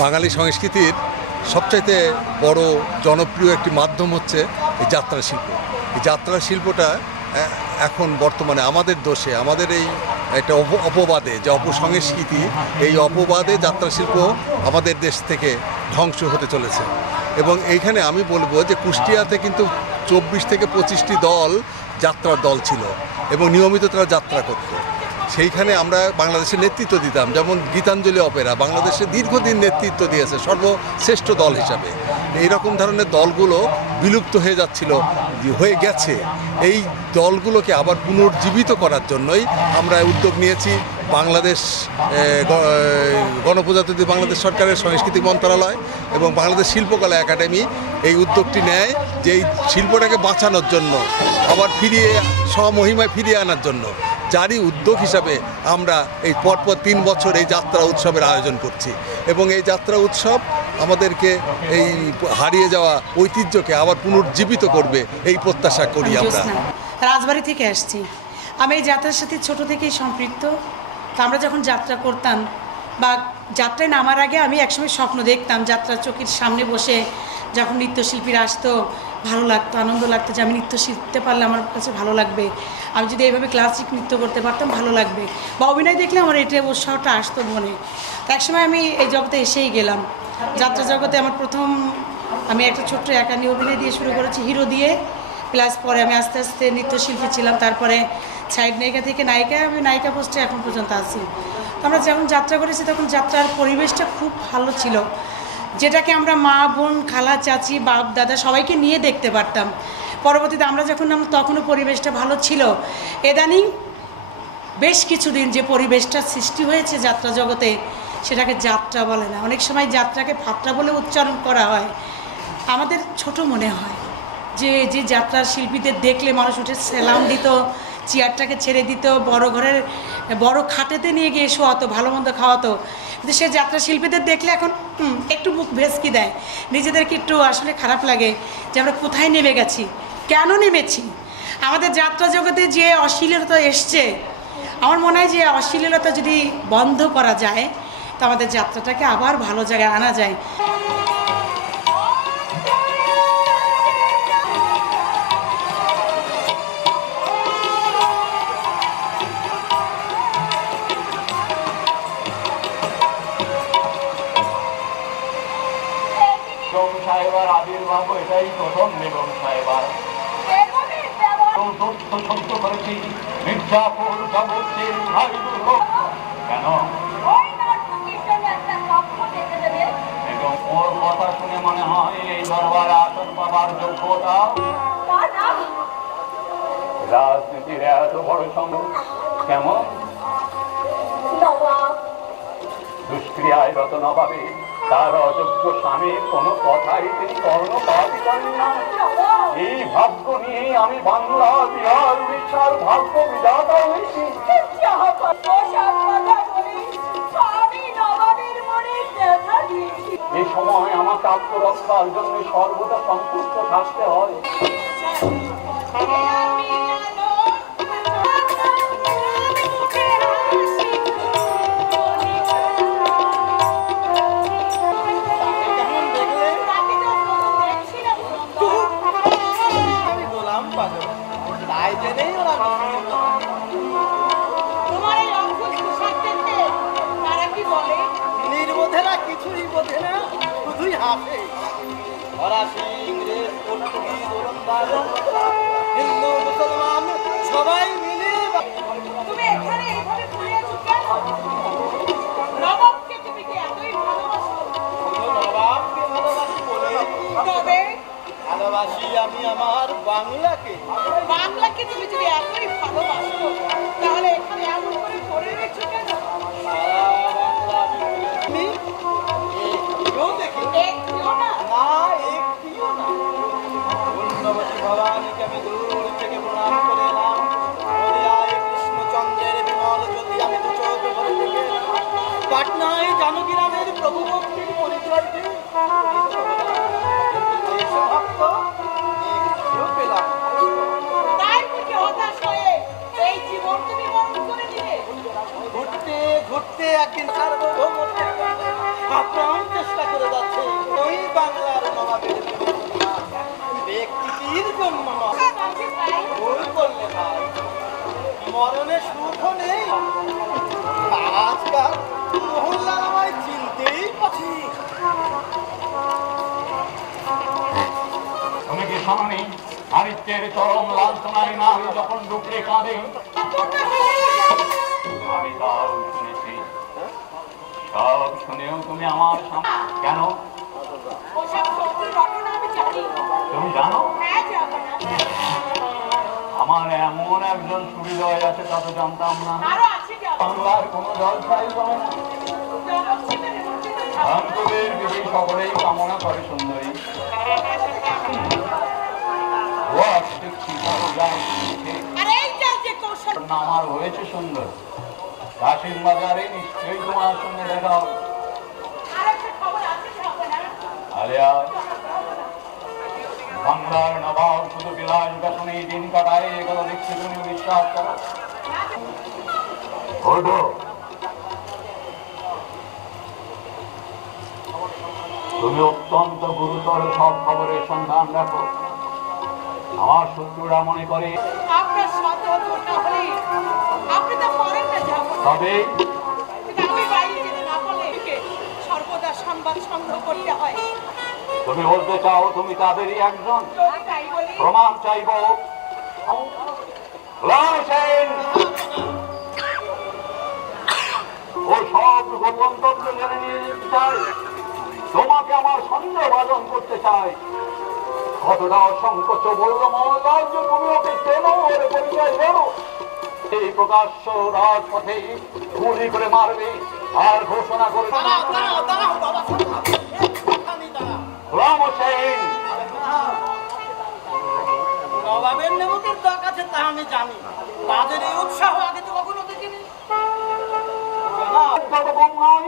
বাঙালি সংস্কৃতির সবচাইতে বড় জনপ্রিয় একটি মাধ্যম হচ্ছে এই যাত্রা শিল্প। এই যাত্রা শিল্পটা এখন বর্তমানে আমাদের দোষে, আমাদের এই একটা অপবাদে, যে অপসংস্কৃতি, এই অপবাদে যাত্রা শিল্প আমাদের দেশ থেকে ধ্বংস হতে চলেছে। এবং এইখানে আমি বলবো যে কুষ্টিয়াতে কিন্তু 24 থেকে 25টি দল, যাত্রার দল ছিল এবং নিয়মিত তারা যাত্রা করত। সেইখানে আমরা বাংলাদেশের নেতৃত্ব দিতাম, যেমন গীতাঞ্জলি অপেরা বাংলাদেশে দীর্ঘদিন নেতৃত্ব দিয়েছে সর্বশ্রেষ্ঠ দল হিসাবে। এইরকম ধরনের দলগুলো বিলুপ্ত হয়ে যাচ্ছিল, হয়ে গেছে। এই দলগুলোকে আবার পুনর্জীবিত করার জন্যই আমরা উদ্যোগ নিয়েছি। বাংলাদেশ গণপ্রজাতন্ত্রী বাংলাদেশ সরকারের সংস্কৃতি মন্ত্রণালয় এবং বাংলাদেশ শিল্পকলা একাডেমি এই উদ্যোগটি নেয় যে এই শিল্পটাকে বাঁচানোর জন্য, আবার স্বমহিমায় ফিরিয়ে আনার জন্য। যারই উদ্যোগ হিসাবে আমরা এই পরপর 3 বছর এই যাত্রা উৎসবের আয়োজন করছি এবং এই যাত্রা উৎসব আমাদেরকে এই হারিয়ে যাওয়া ঐতিহ্যকে আবার পুনর্জীবিত করবে, এই প্রত্যাশা করি আমরা। রাজবাড়ি থেকে আসছি। আমি এই যাত্রার সাথে ছোট থেকেই সম্পৃক্ত। তো আমরা যখন যাত্রা করতাম বা যাত্রায় নামার আগে আমি একসময় স্বপ্ন দেখতাম, যাত্রার চৌকির সামনে বসে যখন নৃত্যশিল্পীরা আসতো, ভালো লাগতো, আনন্দ লাগতো যে আমি নৃত্য শিখতে পারলে আমার কাছে ভালো লাগবে, আমি যদি এইভাবে ক্লাসিক নৃত্য করতে পারতাম ভালো লাগবে, বা অভিনয় দেখলে আমার এটা উৎসাহটা আসতো মনে। তো একসময় আমি এই জগতে এসেই গেলাম। যাত্রা জগতে আমার প্রথম আমি একটা ছোট্ট একান্নি অভিনয় দিয়ে শুরু করেছি, হিরো দিয়ে। প্লাস পরে আমি আস্তে আস্তে নৃত্যশিল্পী ছিলাম, তারপরে সাইড নায়িকা থেকে নায়িকা, আমি নায়িকা পোস্টে এখন পর্যন্ত আছি। আমরা যখন যাত্রা করেছি তখন যাত্রার পরিবেশটা খুব ভালো ছিল, যেটাকে আমরা মা বোন খালা চাচি বাপ দাদা সবাইকে নিয়ে দেখতে পারতাম। পরবর্তীতে আমরা যখন তখনও পরিবেশটা ভালো ছিল। ইদানিং বেশ কিছুদিন যে পরিবেশটা সৃষ্টি হয়েছে যাত্রা জগতে, সেটাকে যাত্রা বলে না, অনেক সময় যাত্রাকে ফাত্রা বলে উচ্চারণ করা হয়। আমাদের ছোট মনে হয় যে যাত্রার শিল্পীদের দেখলে মানুষ উঠে সেলাম দিত, চেয়ারটাকে ছেড়ে দিত, বড় ঘরের বড় খাটেতে নিয়ে গিয়ে শোয়াতো, ভালো মন্দ খাওয়াতো। কিন্তু সে যাত্রা শিল্পীদের দেখলে এখন একটু মুখ ভেসকি দেয়, নিজেদেরকে একটু আসলে খারাপ লাগে যে আমরা কোথায় নেমে গেছি, কেন নেমেছি। আমাদের যাত্রা জগতে যে অশ্লীলতা এসছে, আমার মনে হয় যে অশ্লীলতা যদি বন্ধ করা যায় তো আমাদের যাত্রাটাকে আবার ভালো জায়গায় আনা যায়। আবির্ভাব এটাই প্রথম বেগম সাহেবার সত্য করেছি মির্জাপুর জগতের ভাই কেন এবং ওর কথা শুনে মনে হয় এই দরবারে আসন পাবার যোগ্যতা রাজনীতির এত বড় সঙ্গে কেমন দুষ্ক্রিয়ায় রত নবাবে তার অযোগ্য স্বামীর কোনো কথাই তিনি কর্ণপাতই করেন না। এই ভাগ্য নিয়ে আমি বাংলা বিহার উড়িষ্যার ভাগ্য বিধাতা হয়েছি। এই সময় আমাকে আত্মরক্ষার জন্য সর্বদা সন্তুষ্ট থাকতে হয়। নির্বোধেরা কিছুই বোঝে না, শুধুই হাসে। ফরাসি, ইংরেজ, পর্তুগিজ, ওলন্দাজ, হিন্দু মুসলমান সবাই মিলে তুমি এখানে এইভাবে পড়ে আছো কেন? নবাবকে তুমি কি এতই ভালোবাসো? নবাবকে ভালোবাসি বলে তবে ভালোবাসি আমি আমার বাংলাকে। বাংলাকে তুমি যদি এতই ভালোবাসো তাহলে এখানে এমন করে পড়ে রেখেছো কেন? একটিও না? না, একটিও না। বৃন্দাবতী ভবানীকে আমি দূর থেকে প্রণাম করে এলাম। নদিয়ায় কৃষ্ণচন্দ্রের বিমল জ্যোতি আমি দু চোখ ভরে দেখে এলাম। পাটনায় জানকীরামের প্রভু ভক্তির পরিচয় দিয়ে দেশভক্ত একটিও পেলাম। তাই বুঝি হতাশ হয়ে এই জীবন তুমি বরণ করে নিলে? ঘুরতে ঘুরতে একদিন সার্বভৌমত্বের আক্রান্ত মোহনলাল, মোহনলাল আমায় চিনতেই পারছি। তুমি কি শোনি নারীত্বের চরম লাঞ্ছনায় নারী যখন ডুকরে কাঁদে? আমি তাও শুনেছি। সব শুনেও তুমি আমার সামনে কেন? ওসব সত্যি ঘটনা আমি জানি। তুমি জানো হ্যাঁ, জানি। আমার এমন একজন সুহৃদয় আছে তা তো জানতাম না। আরো আছে জানি। বাংলার কোনো জলছাই করে না। জগৎসিদ্ধের মূর্তিতে ঠাকুর। শান্তদের বিধি সকলেই কামনা করে সুন্দরী। আর এই যে কৌশল আমার হয়েছে সুন্দর। কাশিম বাজারে নিশ্চয়ই তোমার সঙ্গে দেখা হবে। আর একটা খবর আছে যাবো না। আলিয়া বাংলার নবাব শুধু বিলাস বেতনে দিন কাটায় এ কথা দেখছি তুমি বিশ্বাস করো? ওঠো। তুমি অত্যন্ত গুরুতর সব খবরের সন্ধান রাখো। আমার শত্রুরা মনে করে আপনার সন্দেহ দূর না হলে আপনি তো পারেন না যাবো না। তবে কিন্তু আমি বাইরে যেতে না পারলে সর্বদা সংবাদ সংগ্রহ করতে হয়। তুমি বলতে চাও তুমি তাদেরই একজন? যদি তাই বলি প্রমাণ চাইব। গোলাম হোসেন ও সব গোপন তথ্য জেনে নিয়ে যেতে চাই। তোমাকে আমার সন্দেহভাজন করতে চাই। কতটা অসংকোচ বললো মহল্লাল যে তুমি ওকে চেনো, ওর পরিচয় জানো। এই প্রকাশ্য রাজপথে গুলি করে মারবে আর ঘোষণা করে দাঁড়াও, দাঁড়াও, দাঁড়াও, বাবা সাহেব। এক্ষুনি দাঁড়াও। গোলাম হোসেন নবাবের নেমতের দক আছে তা আমি জানি। তাদের এই উৎসাহ আগে তো কখনো দেখিনি। জানা, বঙ্গাই